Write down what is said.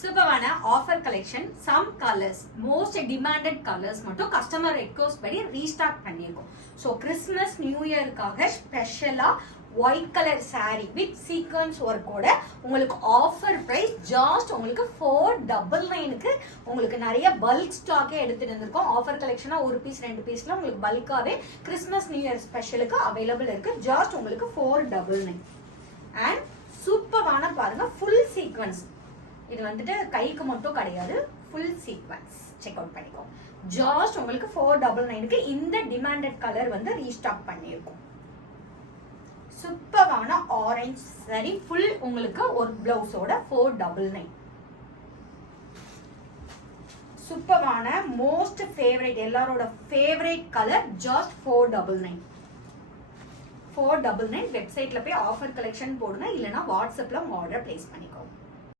சூப்பரான offer collection, some colours, most demanded colours மட்டும் customer request படி ரீஸ்டாக் பண்ணியிருக்கோம். ஸோ கிறிஸ்மஸ் நியூ இயருக்காக ஸ்பெஷலாக white colour sari with sequins ஒர்க்கோட உங்களுக்கு ஆஃபர் ப்ரைஸ் ஜாஸ்ட் உங்களுக்கு 499க்கு உங்களுக்கு நிறைய பல்க் ஸ்டாக்கே எடுத்துட்டு இருந்திருக்கோம். ஆஃபர் கலெக்ஷனாக ஒரு பீஸ் 2 பீஸ்ல உங்களுக்கு பல்காவே கிறிஸ்மஸ் நியூ இயர் ஸ்பெஷலுக்கு அவைலபிள் இருக்கு. ஜாஸ்ட் உங்களுக்கு 499. அண்ட் சூப்பரான பாருங்க ஃபுல் சீக்வன்ஸ். இது வந்துட்டு கைக்கு மட்டும் கிடையாது, ஃபுல் சீக்வன்ஸ். செக் அவுட் பண்ணிக்கோங்க. ஜாஸ்ட் உங்களுக்கு 499க்கு இந்த டிமாண்டட் கலர் வந்து ரீஸ்டாக் பண்ணியிருக்கோம். சூப்பரான ஆரஞ்சு சரி ஃபுல் உங்களுக்கு ஒரு பிளவுஸோட 499. சூப்பரான மோஸ்ட் ஃபேவரட் எல்லாரோட ஃபேவரட் கலர் ஜாஸ்ட் 499. 499 வெப்சைட்ல போய் ஆஃபர் கலெக்ஷன் போடுங்க, இல்லைன்னா வாட்ஸ்அப்ல உங்க ஆர்டர் பிளேஸ் பண்ணிக்கோங்க.